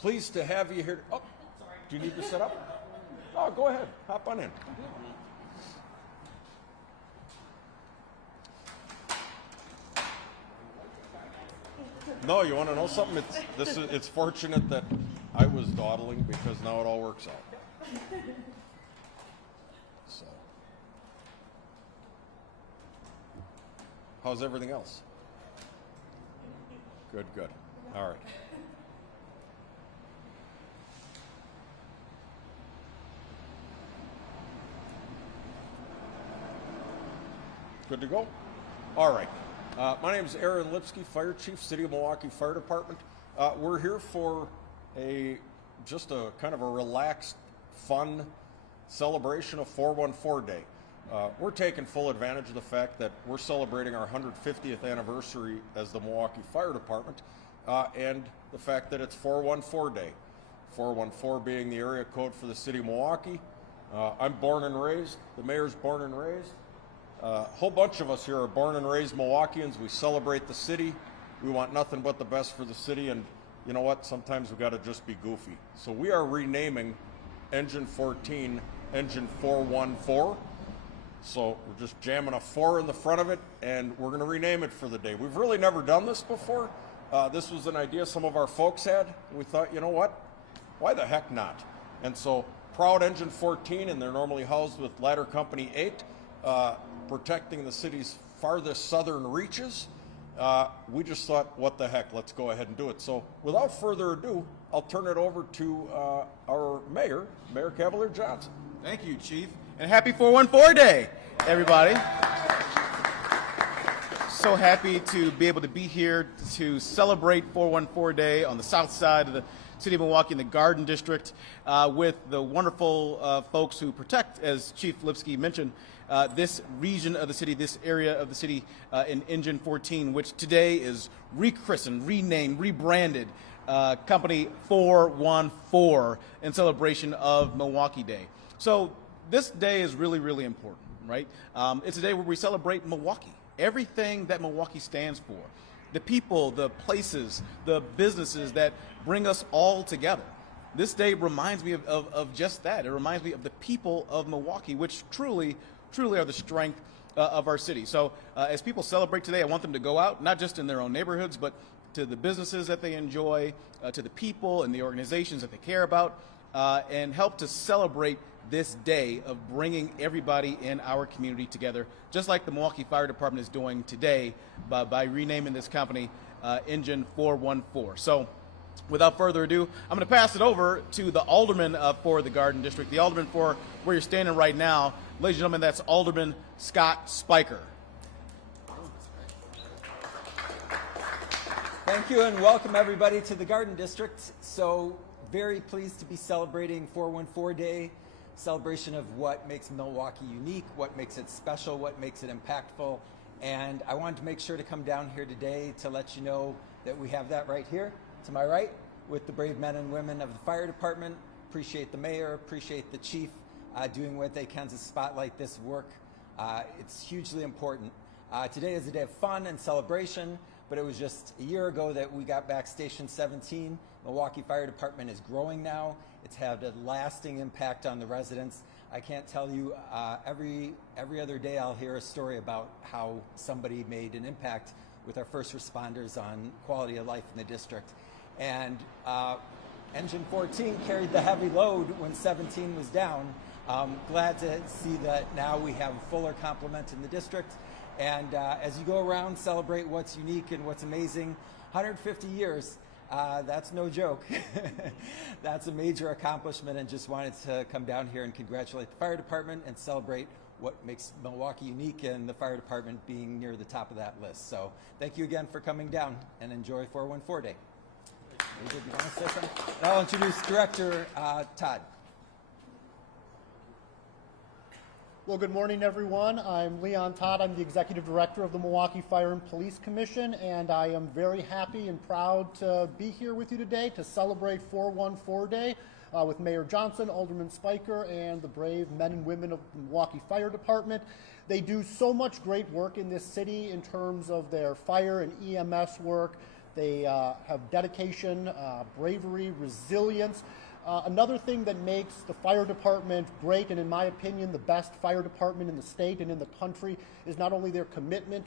Pleased to have you here. Oh, do you need to set up? Oh, go ahead. Hop on in. No, you want to know something? It's fortunate that I was dawdling because now it all works out. So, how's everything else? Good, good. All right. Good to go? All right. My name is Aaron Lipsky, Fire Chief, City of Milwaukee Fire Department. We're here for just a kind of a relaxed, fun celebration of 414 Day. We're taking full advantage of the fact that we're celebrating our 150th anniversary as the Milwaukee Fire Department, and the fact that it's 414 Day. 414 being the area code for the City of Milwaukee. I'm born and raised. The mayor's born and raised. A whole bunch of us here are born and raised Milwaukeeans. We celebrate the city. We want nothing but the best for the city, and you know what? Sometimes we've got to just be goofy. So we are renaming Engine 14 Engine 414. So we're just jamming a 4 in the front of it, and we're going to rename it for the day. We've really never done this before. This was an idea some of our folks had, and we thought, you know what? Why the heck not? And so proud Engine 14, and they're normally housed with Ladder Company 8. Protecting the city's farthest southern reaches. We just thought, what the heck, let's go ahead and do it. So without further ado, I'll turn it over to our mayor, Mayor Cavalier Johnson. Thank you, Chief, and happy 414 Day, everybody. So happy to be able to be here to celebrate 414 Day on the south side of the City of Milwaukee in the Garden District with the wonderful folks who protect, as Chief Lipsky mentioned, this region of the city, this area of the city in Engine 14, which today is rechristened, renamed, rebranded Company 414 in celebration of Milwaukee Day. So this day is really, really important, right? It's a day where we celebrate Milwaukee, everything that Milwaukee stands for, the people, the places, the businesses that bring us all together. This day reminds me of just that. It reminds me of the people of Milwaukee, which truly are the strength of our city. So as people celebrate today, I want them to go out, not just in their own neighborhoods, but to the businesses that they enjoy, to the people and the organizations that they care about, and help to celebrate this day of bringing everybody in our community together, just like the Milwaukee Fire Department is doing today by renaming this company Engine 414. So without further ado, I'm going to pass it over to the alderman for the Garden District, the alderman for where you're standing right now. Ladies and gentlemen, that's Alderman Scott Spiker. Thank you, and welcome everybody to the Garden District. So very pleased to be celebrating 414 Day, celebration of what makes Milwaukee unique, what makes it special, what makes it impactful. And I wanted to make sure to come down here today to let you know that we have that right here to my right with the brave men and women of the fire department. Appreciate the mayor, appreciate the chief doing what they can to spotlight this work. It's hugely important. Today is a day of fun and celebration, but it was just a year ago that we got back Station 17. Milwaukee Fire Department is growing now. It's had a lasting impact on the residents. I can't tell you, every other day I'll hear a story about how somebody made an impact with our first responders on quality of life in the district. And Engine 14 carried the heavy load when 17 was down. Glad to see that now we have a fuller complement in the district. And as you go around, celebrate what's unique and what's amazing. 150 years, that's no joke. That's a major accomplishment, and just wanted to come down here and congratulate the fire department and celebrate what makes Milwaukee unique and the fire department being near the top of that list. So thank you again for coming down, and enjoy 414 Day. You want to say something? And I'll introduce Director Todd. Well, good morning, everyone. I'm Leon Todd. I'm the Executive Director of the Milwaukee Fire and Police Commission, and I am very happy and proud to be here with you today to celebrate 414 Day with Mayor Johnson, Alderman Spiker, and the brave men and women of the Milwaukee Fire Department. They do so much great work in this city in terms of their fire and EMS work, They have dedication, bravery, resilience. Another thing that makes the fire department great, and in my opinion, the best fire department in the state and in the country, is not only their commitment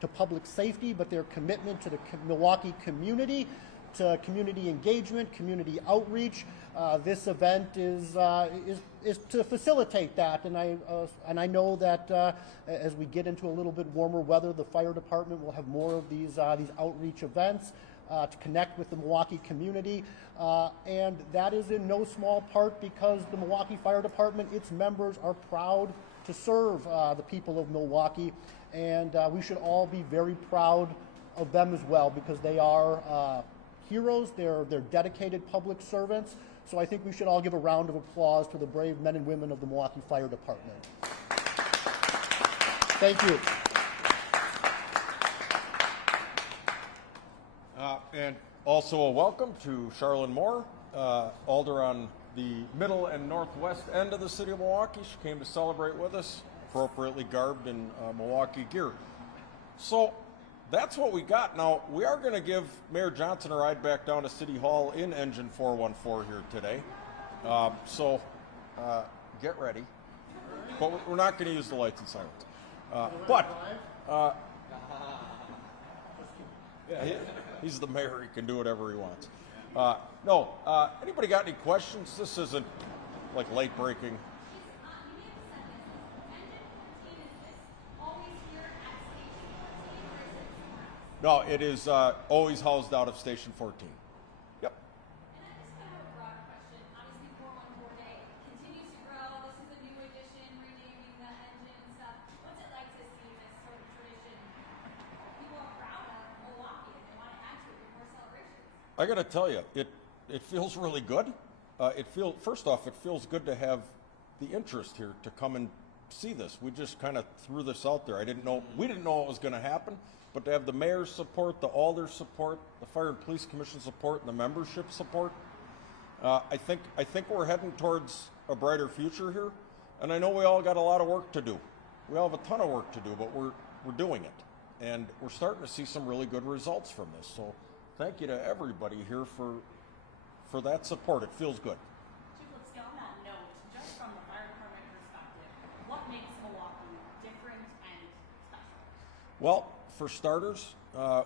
to public safety, but their commitment to the Milwaukee community, to community engagement, community outreach. This event is to facilitate that, and I know that as we get into a little bit warmer weather, the fire department will have more of these outreach events to connect with the Milwaukee community, and that is in no small part because the Milwaukee Fire Department, its members, are proud to serve the people of Milwaukee, and we should all be very proud of them as well because they are heroes. They're dedicated public servants. So I think we should all give a round of applause to the brave men and women of the Milwaukee Fire Department. Thank you. And also a welcome to Charlene Moore, Alder on the middle and northwest end of the city of Milwaukee. She came to celebrate with us, appropriately garbed in Milwaukee gear. So that's what we got. Now, we are going to give Mayor Johnson a ride back down to City Hall in Engine 414 here today. So get ready. But we're not going to use the lights and sirens. He's the mayor. He can do whatever he wants. Anybody got any questions? This isn't like late breaking. No, it is always housed out of Station 14. Yep. And I just kind of have a broad question. Obviously, 414 Day continues to grow. This is a new addition, renaming the engine and stuff. What's it like to see this sort of tradition? People are proud of Milwaukee and they want to add to it with more celebrations. I got to tell you, it feels really good. First off, it feels good to have the interest here to come and see this. We just kind of threw this out there. We didn't know it was going to happen. But to have the mayor's support, the Alder's support, the Fire and Police Commission support, and the membership support, I think we're heading towards a brighter future here. And I know we all got a lot of work to do. We all have a ton of work to do, but we're doing it, and we're starting to see some really good results from this. So thank you to everybody here for that support. It feels good. Chief, let's get on that note. Just from the fire department perspective, what makes Milwaukee different and special? Well, for starters,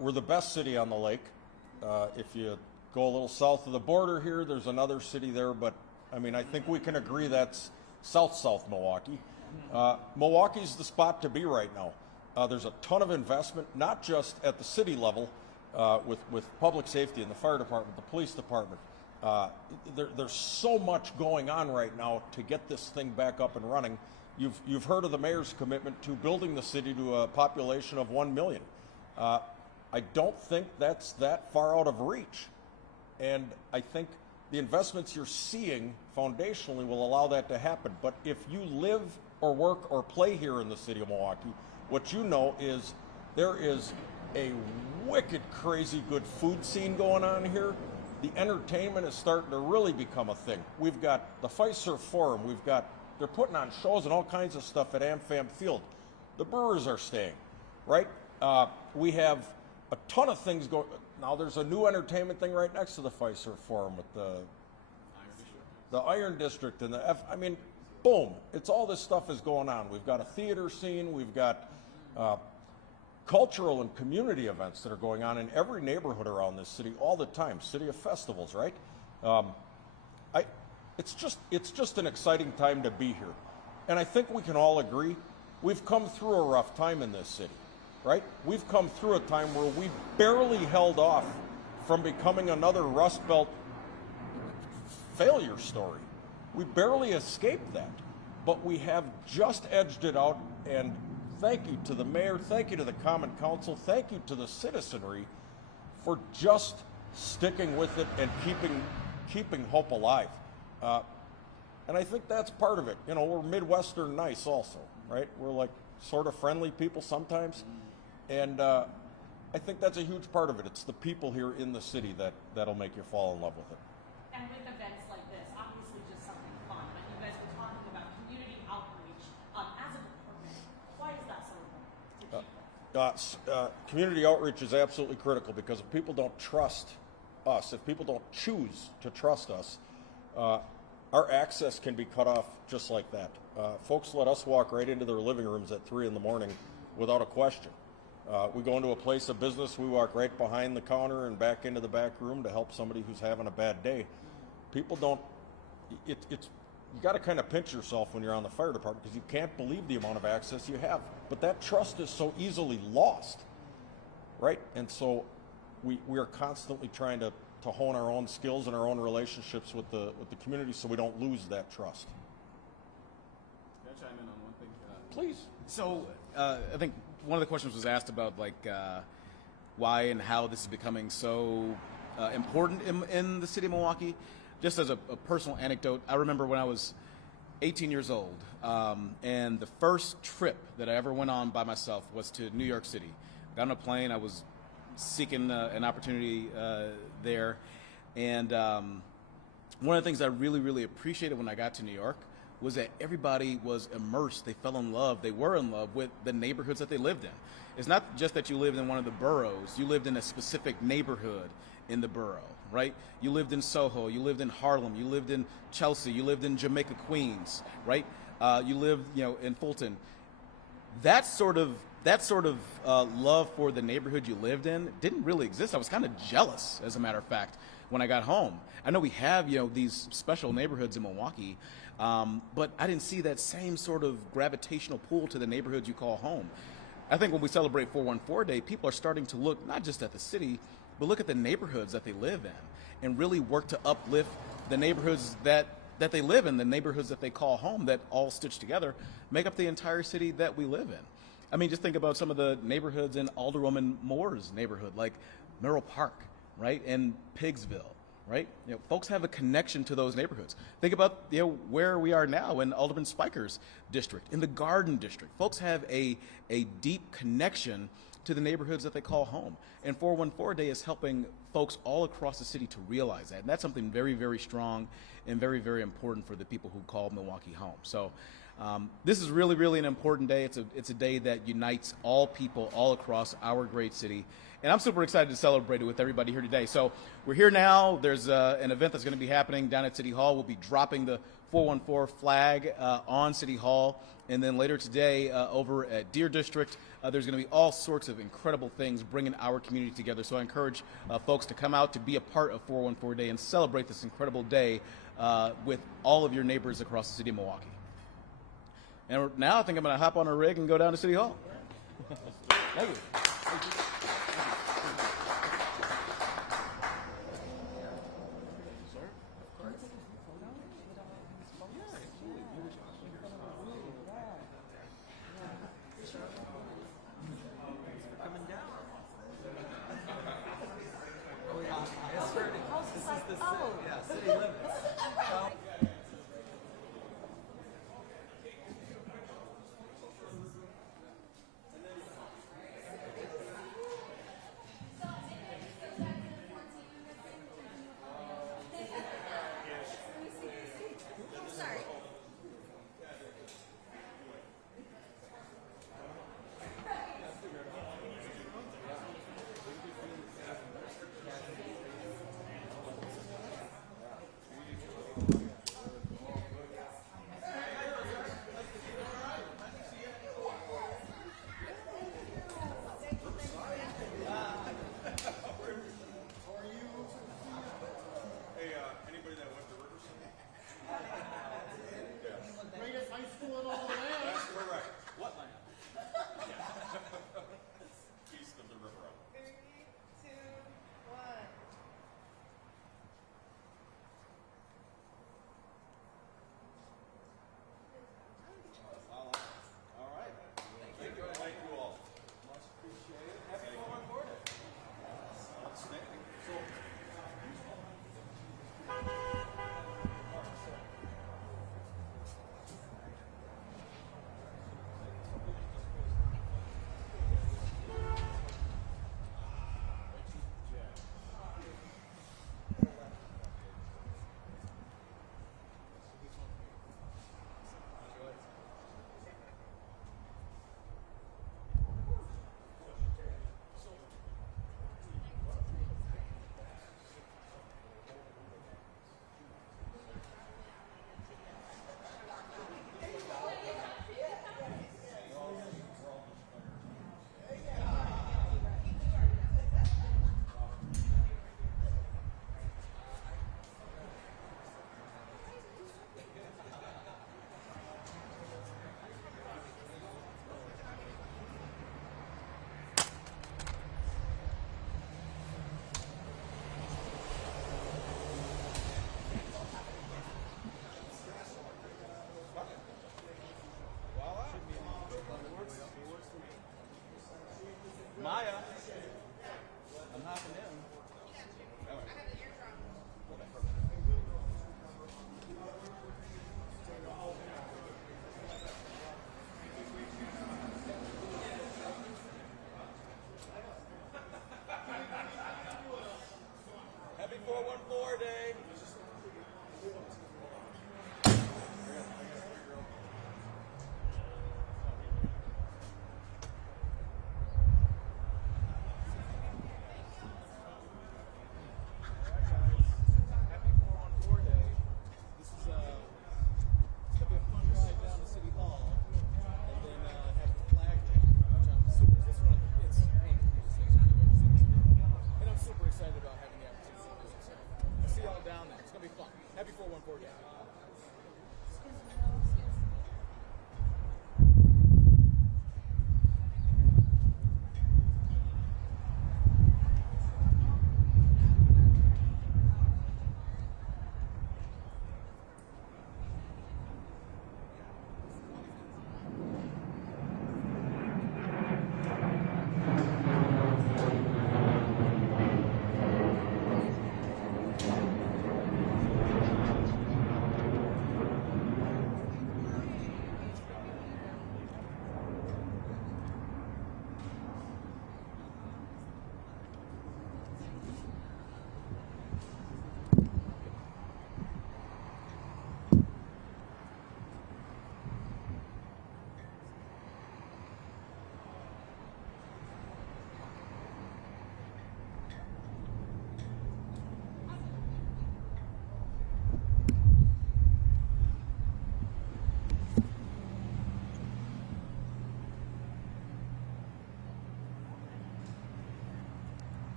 we're the best city on the lake. If you go a little south of the border here, there's another city there, but I mean, I think we can agree that's south Milwaukee. Milwaukee's the spot to be right now. There's a ton of investment, not just at the city level with public safety and the fire department, the police department. There's so much going on right now to get this thing back up and running. You've heard of the mayor's commitment to building the city to a population of 1 million. I don't think that's that far out of reach. And I think the investments you're seeing foundationally will allow that to happen. But if you live or work or play here in the city of Milwaukee, what you know is there is a wicked, crazy good food scene going on here. The entertainment is starting to really become a thing. We've got the Fiserv Forum. They're putting on shows and all kinds of stuff at AmFam Field. The Brewers are staying, right? We have a ton of things going. Now there's a new entertainment thing right next to the Fiserv Forum with the Iron District and I mean, boom! It's all this stuff is going on. We've got a theater scene. We've got cultural and community events that are going on in every neighborhood around this city all the time. City of festivals, right? It's just an exciting time to be here. And I think we can all agree we've come through a rough time in this city, right? We've come through a time where we barely held off from becoming another Rust Belt failure story. We barely escaped that, but we have just edged it out, and thank you to the mayor, thank you to the Common Council, thank you to the citizenry for just sticking with it and keeping hope alive. And I think that's part of it. You know, we're Midwestern nice also, right? We're like sort of friendly people sometimes. And I think that's a huge part of it. It's the people here in the city that'll make you fall in love with it. And with events like this, obviously just something fun, but you guys were talking about community outreach. As a department, why is that so important to keep Community outreach is absolutely critical, because if people don't trust us, if people don't choose to trust us, our access can be cut off just like that. Folks let us walk right into their living rooms at 3 in the morning without a question. We go into a place of business, we walk right behind the counter and back into the back room to help somebody who's having a bad day. People don't, you got to kind of pinch yourself when you're on the fire department, because you can't believe the amount of access you have. But that trust is so easily lost, right? And so we are constantly trying to hone our own skills and our own relationships with the community, so we don't lose that trust. Can I chime in on one thing? Please. So I think one of the questions was asked about why and how this is becoming so important in the city of Milwaukee. Just as a personal anecdote, I remember when I was 18 years old, and the first trip that I ever went on by myself was to New York City. Got on a plane. I was seeking an opportunity there, and one of the things I really, really appreciated when I got to New York was that everybody was immersed. They fell in love. They were in love with the neighborhoods that they lived in. It's not just that you lived in one of the boroughs. You lived in a specific neighborhood in the borough, right? You lived in Soho. You lived in Harlem. You lived in Chelsea. You lived in Jamaica, Queens, right? You lived, in Fulton. That sort of love for the neighborhood you lived in didn't really exist. I was kind of jealous, as a matter of fact, when I got home. I know we have, these special neighborhoods in Milwaukee, but I didn't see that same sort of gravitational pull to the neighborhoods you call home. I think when we celebrate 414 Day, people are starting to look not just at the city, but look at the neighborhoods that they live in, and really work to uplift the neighborhoods that they live in, the neighborhoods that they call home, that all stitched together make up the entire city that we live in. I mean, just think about some of the neighborhoods in Alderwoman Moore's neighborhood, like Merrill Park, right, and Pigsville, right? Folks have a connection to those neighborhoods. Think about where we are now in Alderman Spiker's district, in the Garden district. Folks have a deep connection to the neighborhoods that they call home. And 414 Day is helping folks all across the city to realize that. And that's something very, very strong and very, very important for the people who call Milwaukee home. So this is really, really an important day. It's a day that unites all people all across our great city. And I'm super excited to celebrate it with everybody here today. So we're here now. There's an event that's going to be happening down at City Hall. We'll be dropping the 414 flag on City Hall. And then later today over at Deer District, there's going to be all sorts of incredible things bringing our community together. So I encourage folks to come out to be a part of 414 Day and celebrate this incredible day with all of your neighbors across the city of Milwaukee. And now I think I'm going to hop on a rig and go down to City Hall. Thank you.